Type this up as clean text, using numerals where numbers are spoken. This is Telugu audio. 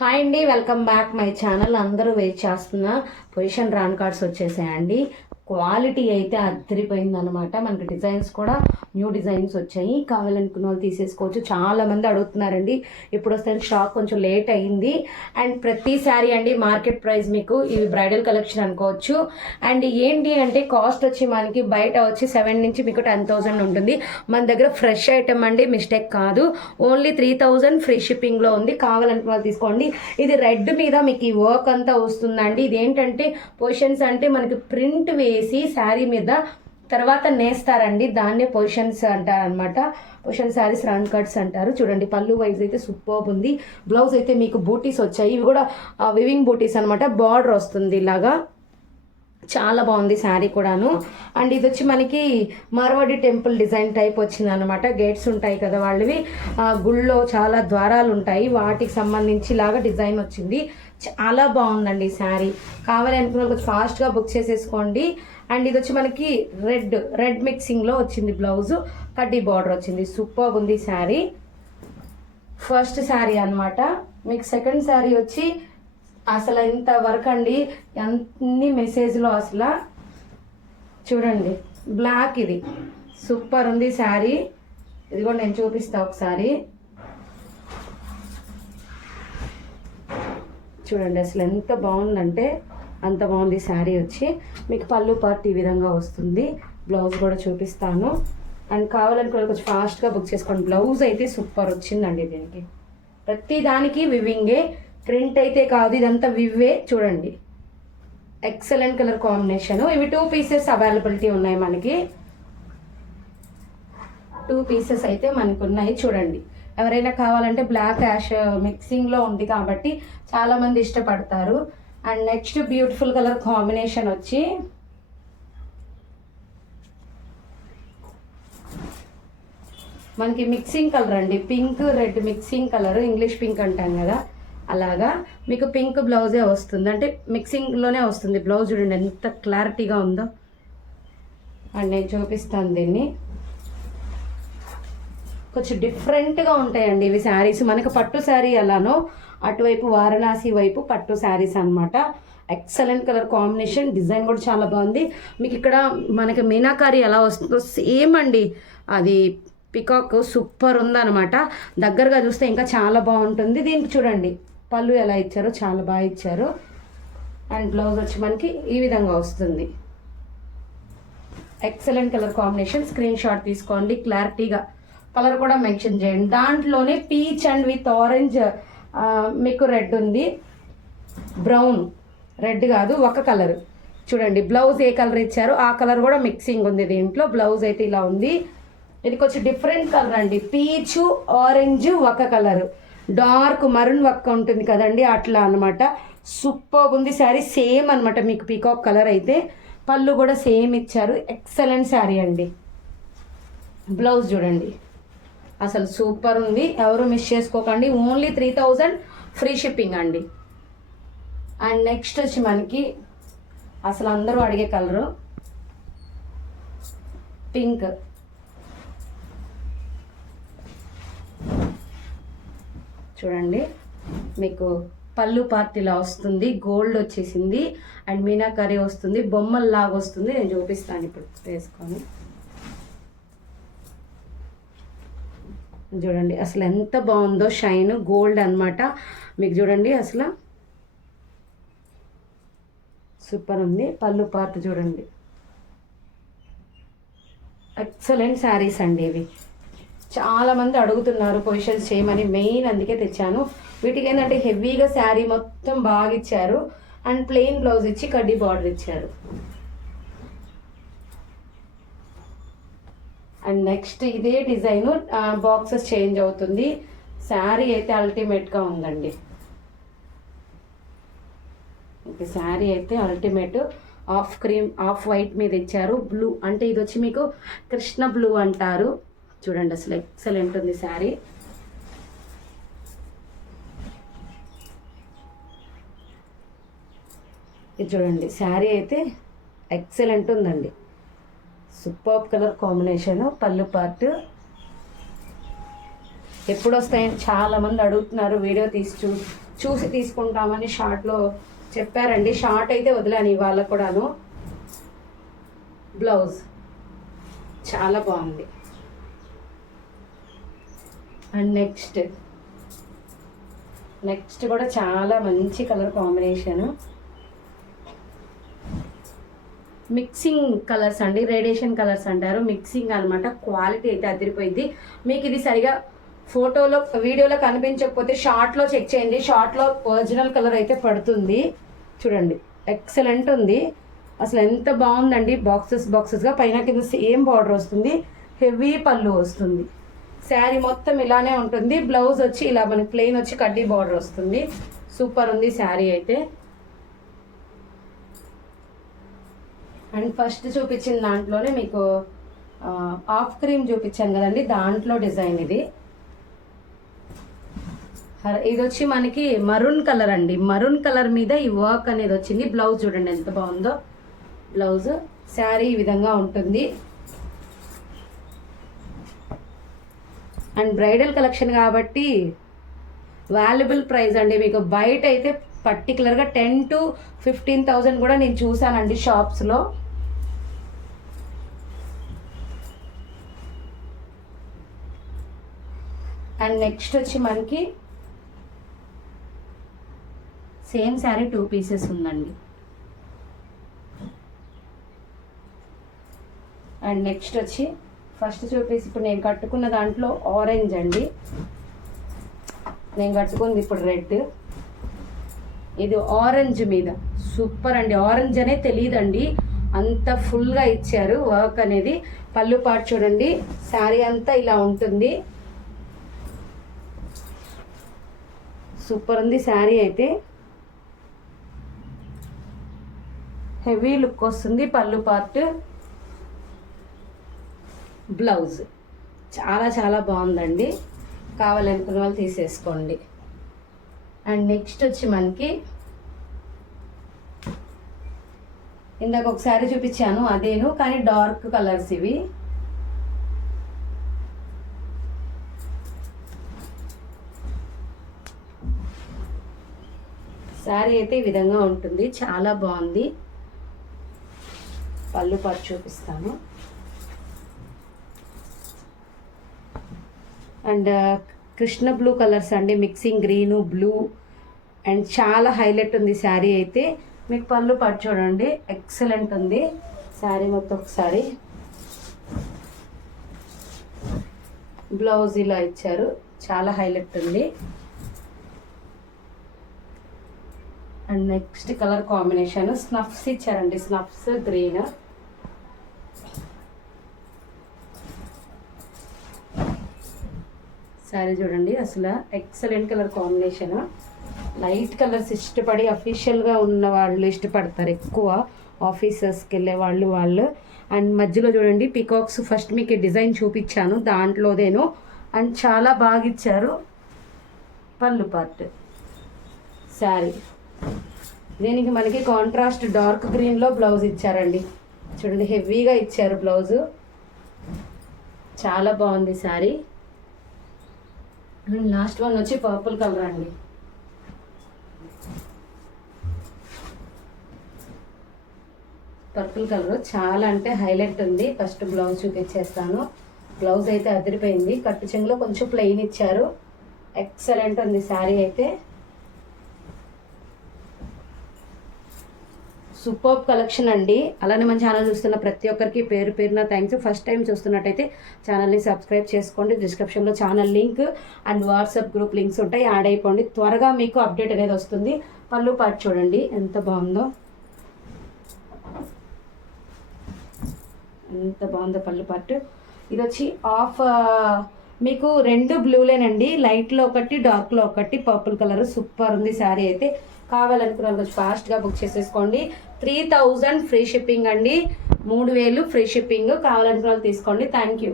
హాయ్ అండి, వెల్కమ్ బ్యాక్ మై ఛానల్. అందరూ వెయిట్ చేస్తున్న పొజిషన్ రాన్ కార్డ్స్ వచ్చేసాయండి. క్వాలిటీ అయితే అద్దరిపోయింది అనమాట. మనకి డిజైన్స్ కూడా న్యూ డిజైన్స్ వచ్చాయి. కావాలనుకున్న వాళ్ళు తీసేసుకోవచ్చు. చాలా మంది అడుగుతున్నారండి ఎప్పుడు వస్తాయని. స్టాక్ కొంచెం లేట్ అయింది. అండ్ ప్రతి శారీ అండి మార్కెట్ ప్రైస్ మీకు ఇవి బ్రైడల్ కలెక్షన్ అనుకోవచ్చు. అండ్ ఏంటి అంటే కాస్ట్ వచ్చి మనకి బయట వచ్చి 7 నుంచి మీకు 10,000 ఉంటుంది. మన దగ్గర ఫ్రెష్ ఐటమ్ అండి, మిస్టేక్ కాదు. ఓన్లీ 3,000 ఫ్రీ షిప్పింగ్లో ఉంది. కావాలనుకున్న వాళ్ళు తీసుకోండి. ఇది రెడ్ మీద మీకు ఈ వర్క్ అంతా వస్తుందండి. ఇది ఏంటంటే పొజిషన్స్ అంటే మనకి ప్రింట్ వేసి శారీ మీద తర్వాత నేస్తారండి. దాన్నే పొజిషన్స్ అంటారనమాట. పొజిషన్ శారీస్ రన్ కట్స్ అంటారు. చూడండి పళ్ళు వైజ్ అయితే సూపర్బ్ ఉంది. బ్లౌజ్ అయితే మీకు బూటీస్ వచ్చాయి. ఇవి కూడా వివింగ్ బూటీస్ అనమాట. బార్డర్ వస్తుంది ఇలాగా. చాలా బాగుంది శారీ కూడాను. అండ్ ఇది వచ్చి మనకి మార్వాడి టెంపుల్ డిజైన్ టైప్ వచ్చింది అనమాట. గేట్స్ ఉంటాయి కదా వాళ్ళవి, గుళ్ళో చాలా ద్వారాలు ఉంటాయి, వాటికి సంబంధించి లాగా డిజైన్ వచ్చింది. చాలా బాగుందండి శారీ. కావాలి అనుకున్న కొంచెం ఫాస్ట్గా బుక్ చేసేసుకోండి. అండ్ ఇది వచ్చి మనకి రెడ్ మిక్సింగ్లో వచ్చింది. బ్లౌజు కడ్డీ బార్డర్ వచ్చింది. సూపర్ ఉంది శారీ. ఫస్ట్ శారీ అనమాట. మీకు సెకండ్ శారీ వచ్చి అసలు ఎంత వర్క్ అండి, అన్ని మెసేజ్లో అసలు చూడండి. బ్లాక్ ఇది సూపర్ ఉంది శారీ. ఇది కూడా నేను చూపిస్తా ఒకసారి. చూడండి అసలు ఎంత బాగుందంటే అంత బాగుంది శారీ వచ్చి. మీకు పళ్ళు పార్ట్ ఈ విధంగా వస్తుంది. బ్లౌజ్ కూడా చూపిస్తాను. అండ్ కావాలనుకున్న కొంచెం ఫాస్ట్గా బుక్ చేసుకోండి. బ్లౌజ్ అయితే సూపర్ వచ్చిందండి. దీనికి ప్రతి దానికి వివింగే, ప్రింట్ అయితే కాదు, ఇదంతా వివ్వే. చూడండి ఎక్సలెంట్ కలర్ కాంబినేషన్. ఇవి 2 పీసెస్ అవైలబిలిటీ ఉన్నాయి మనకి. 2 పీసెస్ అయితే మనకు ఉన్నాయి. చూడండి ఎవరైనా కావాలంటే బ్లాక్ యాష్ మిక్సింగ్లో ఉంది కాబట్టి చాలామంది ఇష్టపడతారు. And next beautiful colour combination వచ్చి మనకి మిక్సింగ్ కలర్ అండి. Pink red mixing colour, English pink అంటాం కదా అలాగా. మీకు పింక్ బ్లౌజే వస్తుంది, అంటే మిక్సింగ్లోనే వస్తుంది బ్లౌజ్. చూడండి ఎంత క్లారిటీగా ఉందో. అండ్ నేను చూపిస్తాను దీన్ని. కొంచెం డిఫరెంట్గా ఉంటాయండి ఇవి శారీస్. మనకు పట్టు శారీ ఎలానో అటువైపు వారణాసి వైపు పట్టు శారీస్ అనమాట. Excellent colour combination. డిజైన్ కూడా చాలా బాగుంది. మీకు ఇక్కడ మనకి మీనాకారి ఎలా వస్తుందో సేమ్ అండి. అది పికాక్ సూపర్ ఉందన్నమాట. దగ్గరగా చూస్తే ఇంకా చాలా బాగుంటుంది. దీనికి చూడండి పళ్ళు ఎలా ఇచ్చారో చాలా బాగా ఇచ్చారు. అండ్ బ్లౌజ్ వచ్చి మనకి ఈ విధంగా వస్తుంది. Excellent colour combination. Screen shot తీసుకోండి. క్లారిటీగా కలర్ కూడా మెన్షన్ చేయండి. దాంట్లోనే పీచ్ అండ్ విత్ ఆరెంజ్, మీకు రెడ్ ఉంది, బ్రౌన్, రెడ్ కాదు ఒక కలర్. చూడండి బ్లౌజ్ ఏ కలర్ ఇచ్చారో ఆ కలర్ కూడా మిక్సింగ్ ఉంది దీంట్లో. బ్లౌజ్ అయితే ఇలా ఉంది. ఇది కొంచెం డిఫరెంట్ కలర్ అండి. పీచు ఆరెంజ్ ఒక కలర్, డార్క్ మరూన్ వర్క్ ఉంటుంది కదండి అట్లా అనమాట. సూపర్ ఉంది శారీ. సేమ్ అనమాట మీకు పీకాక్ కలర్ అయితే. పళ్ళు కూడా సేమ్ ఇచ్చారు. ఎక్సలెంట్ శారీ అండి. బ్లౌజ్ చూడండి అసలు సూపర్ ఉంది. ఎవరు మిస్ చేసుకోకండి. ఓన్లీ 3,000 ఫ్రీ షిప్పింగ్ అండి. అండ్ నెక్స్ట్ వచ్చి మనకి అసలు అందరూ అడిగే కలరు పింక్. చూడండి మీకు పళ్ళు పార్టీలా వస్తుంది, గోల్డ్ వచ్చేసింది. అండ్ మీనాకరీ వస్తుంది, బొమ్మల్లాగా వస్తుంది. నేను చూపిస్తాను ఇప్పుడు వేసుకొని. చూడండి అసలు ఎంత బాగుందో. షైన్ గోల్డ్ అనమాట. మీకు చూడండి అసలు సూపర్ ఉంది. పళ్ళు పార్ట్ చూడండి. ఎక్సలెంట్ శారీస్ అండి ఇవి. చాలామంది అడుగుతున్నారు పొజిషన్స్ చేయమని, మెయిన్ అందుకే తెచ్చాను. వీటికి ఏంటంటే హెవీగా శారీ మొత్తం బాగా ఇచ్చారు. అండ్ ప్లెయిన్ బ్లౌజ్ ఇచ్చి కడ్డీ బార్డర్ ఇచ్చారు. అండ్ నెక్స్ట్ ఇదే డిజైన్ బాక్సెస్ చేంజ్ అవుతుంది. శారీ అయితే అల్టిమేట్గా ఉందండి. ఓకే శారీ అయితే ultimate. Of cream off white మీద ఇచ్చారు. బ్లూ అంటే ఇది వచ్చి మీకు కృష్ణ బ్లూ అంటారు. చూడండి అసలు ఎక్సలెంట్ ఉంది శారీ. ఇది చూడండి శారీ అయితే ఎక్సలెంట్ ఉందండి. Super colour combination. పళ్ళు పార్ట్ ఎప్పుడు వస్తాయని చాలామంది అడుగుతున్నారు. వీడియో తీసి చూసి తీసుకుంటామని షార్ట్లో చెప్పారండి. షార్ట్ అయితే వదిలాను ఇవాళ కూడాను. బ్లౌజ్ చాలా బాగుంది. అండ్ నెక్స్ట్ కూడా చాలా మంచి కలర్ కాంబినేషను. మిక్సింగ్ కలర్స్ అండి, రేడియేషన్ కలర్స్ అంటారు. మిక్సింగ్ అనమాట. క్వాలిటీ అయితే అదిరిపోయింది. మీకు ఇది సరిగా ఫోటోలో వీడియోలో కనిపించకపోతే షార్ట్లో చెక్ చేయండి. షార్ట్లో ఒరిజినల్ కలర్ అయితే పడుతుంది. చూడండి ఎక్సలెంట్ ఉంది. అసలు ఎంత బాగుందండి. బాక్సెస్గా పైన కింద సేమ్ బార్డర్ వస్తుంది. హెవీ పళ్ళు వస్తుంది. శారీ మొత్తం ఇలానే ఉంటుంది. బ్లౌజ్ వచ్చి ఇలా మనకి ప్లెయిన్ వచ్చి కడ్డీ బార్డర్ వస్తుంది. సూపర్ ఉంది శారీ అయితే. అండ్ ఫస్ట్ చూపించిన దాంట్లోనే మీకు ఆఫ్ క్రీమ్ చూపించాను కదండి, దాంట్లో డిజైన్ ఇది. ఇది వచ్చి మనకి మరూన్ కలర్ అండి. మరూన్ కలర్ మీద ఈ వర్క్ అనేది వచ్చింది. బ్లౌజ్ చూడండి ఎంత బాగుందో. బ్లౌజ్ శారీ ఈ విధంగా ఉంటుంది. అండ్ బ్రైడల్ కలెక్షన్ కాబట్టి వాల్యుబుల్ ప్రైస్ అండి. మీకు బయట అయితే పర్టికులర్గా 10,000 to 15,000 కూడా నేను చూసానండి షాప్స్లో. అండ్ నెక్స్ట్ వచ్చి మనకి సేమ్ శారీ 2 pieces ఉందండి. అండ్ నెక్స్ట్ వచ్చి ఫస్ట్ చూపేసి ఇప్పుడు నేను కట్టుకున్న దాంట్లో ఆరెంజ్ అండి. నేను కట్టుకుంది ఇప్పుడు రెడ్. ఇది ఆరెంజ్ మీద సూపర్ అండి. ఆరెంజ్ అనే తెలియదండి, అంత ఫుల్గా ఇచ్చారు వర్క్ అనేది. పళ్ళు పాటు చూడండి. శారీ అంతా ఇలా ఉంటుంది. సూపర్ ఉంది శారీ అయితే. హెవీ లుక్ వస్తుంది. పళ్ళు పార్ట్, బ్లౌజ్ చాలా చాలా బాగుందండి. కావాలనుకున్న వాళ్ళు తీసేసుకోండి. అండ్ నెక్స్ట్ వచ్చి మనకి ఇందాక ఒకసారి చూపించాను అదేను, కానీ డార్క్ కలర్స్ ఇవి. శారీ అయితే ఈ విధంగా ఉంటుంది. చాలా బాగుంది. పళ్ళు పాటు చూపిస్తాను. అండ్ కృష్ణ బ్లూ కలర్స్ అండి. మిక్సింగ్ గ్రీను బ్లూ అండ్ చాలా హైలైట్ ఉంది శారీ అయితే. మీకు పళ్ళు పాటు చూడండి ఎక్సలెంట్ ఉంది శారీ మొత్తం. ఒకసారి బ్లౌజ్ ఇలా ఇచ్చారు, చాలా హైలైట్ ఉంది. అండ్ నెక్స్ట్ కలర్ కాంబినేషన్ స్నఫ్స్ ఇచ్చారండి. స్నఫ్స్ గ్రీన్. శారీ చూడండి అసలు excellent colour combination. Light colours ఇష్టపడి అఫీషియల్గా ఉన్న వాళ్ళు ఇష్టపడతారు ఎక్కువ, ఆఫీసర్స్కి వెళ్ళే వాళ్ళు. అండ్ మధ్యలో చూడండి పీకాక్స్. ఫస్ట్ మీకు డిజైన్ చూపించాను దాంట్లోదేను. అండ్ చాలా బాగా ఇచ్చారు. పళ్ళు పార్ట్ శారీ. దీనికి మనకి కాంట్రాస్ట్ డార్క్ గ్రీన్లో బ్లౌజ్ ఇచ్చారండి. చూడండి హెవీగా ఇచ్చారు బ్లౌజు. చాలా బాగుంది శారీ. అండ్ లాస్ట్ వన్ వచ్చి పర్పుల్ కలర్ అండి. పర్పుల్ కలర్ చాలా అంటే హైలైట్ ఉంది. ఫస్ట్ బ్లౌజ్ చూపించేస్తాను. బ్లౌజ్ అయితే అదిరిపోయింది. కట్టు చెంగులో కొంచెం ప్లెయిన్ ఇచ్చారు. ఎక్సలెంట్ ఉంది శారీ అయితే. సూపర్ కలెక్షన్ అండి. అలానే మన ఛానల్ చూస్తున్న ప్రతి ఒక్కరికి పేరు పేరున థ్యాంక్స్. ఫస్ట్ టైం చూస్తున్నట్టయితే ఛానల్ని సబ్స్క్రైబ్ చేసుకోండి. డిస్క్రిప్షన్లో channel link and WhatsApp group links ఉంటాయి. యాడ్ అయిపోండి. త్వరగా మీకు అప్డేట్ అనేది వస్తుంది. పళ్ళు పాటు చూడండి ఎంత బాగుందో. ఎంత బాగుందో పళ్ళు పాటు. ఇది వచ్చి ఆఫ్ మీకు 2 బ్లూలేనండి. లైట్లో ఒకటి, డార్క్లో ఒకటి. పర్పుల్ కలర్ సూపర్ ఉంది శారీ అయితే. కావాలనుకున్న కొంచెం ఫాస్ట్గా బుక్ చేసేసుకోండి. 3,000 ఫ్రీ షిప్పింగ్ అండి. 3,000 ఫ్రీ షిప్పింగ్. కావాలనుకున్న వాళ్ళు తీసుకోండి. Thank you.